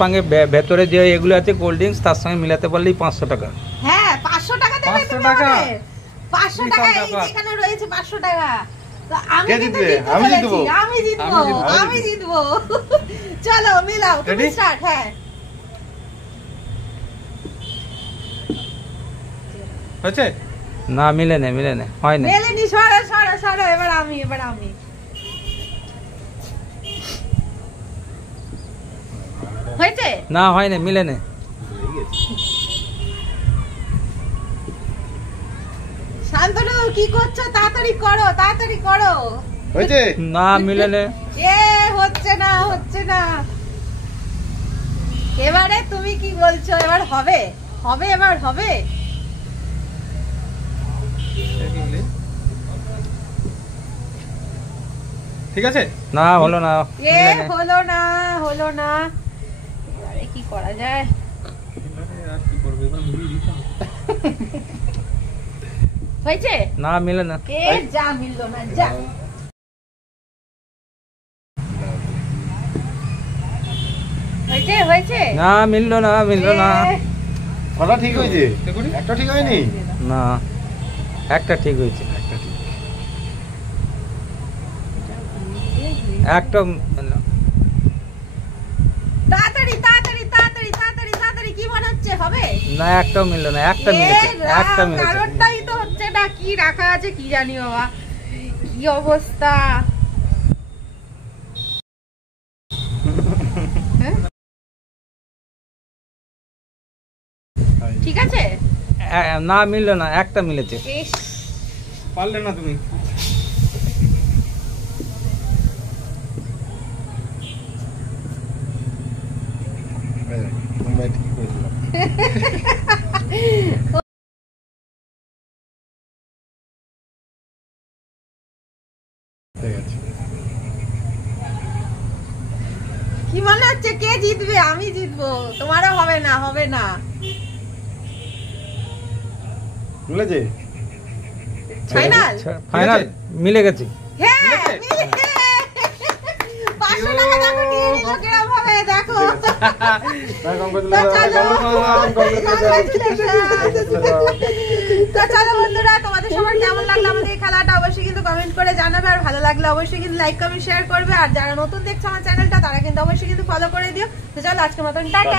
সঙ্গে ভেতরে যে এগুলো আছে কোল্ড ড্রিঙ্কস তার সঙ্গে মিলাতে পারলেই 500 টাকা। হ্যাঁ 500 টাকা দেবে। 500 টাকা 500 টাকা এখানে রয়েছে 500 টাকা। তো আমি জিতবো। আমি জিতবো। চলো মিলাও তুমি স্টার্ট। হ্যাঁ হচ্ছে না মিলে নে হয় না মেলেনি। সরো এবার আমি হয়েছে না হয় না মিলে নে। শান্তনু কি করছো? তাড়াতাড়ি করো। হয়েছে না মিলে নে। হচ্ছে না। এবারে তুমি কি বলছো? এবার হবে। ঠিক আছে না হলো না হলো না। এবারে কি করা যায়? আর কি করবে এবার মিলিয়ে দিতে হবে। হয়েছে না মিলে না। যা মিললো না যা। হয়েছে না মিললো না কটা ঠিক হয়েছে? একটা ঠিক হয়নি। না একটা ঠিক হয়েছে। একটা তাড়াতাড়ি কি মনে হচ্ছে হবে? না একটাও মিললো না। একটা মিলেছে। কারণটাই তো হচ্ছে না। কি রাখা আছে কি জানি বাবা, কি অবস্থা। ঠিক আছে না মিললো না। একটা মিলেছে। পারলে না তুমি। কি মনে হচ্ছে কে জিতবে? আমি জিতবো। তোমারও হবে না। মিলেছে ফাইনাল মিলে গেছে। হ্যাঁ 500 টাকা দেখো নিয়ে নিল কিরকম ভাবে দেখো। তো চলো বন্ধুরা, তোমাদের সবার কেমন লাগলো আমাদের এই খেলাটা অবশ্যই কিন্তু কমেন্ট করে জানাবে। আর ভালো লাগলে অবশ্যই কিন্তু লাইক কমেন্ট শেয়ার করবে। আর যারা নতুন দেখছো আমার চ্যানেলটা তারা কিন্তু অবশ্যই কিন্তু ফলো করে দিও। তো চলো আজকের মতন টাটা।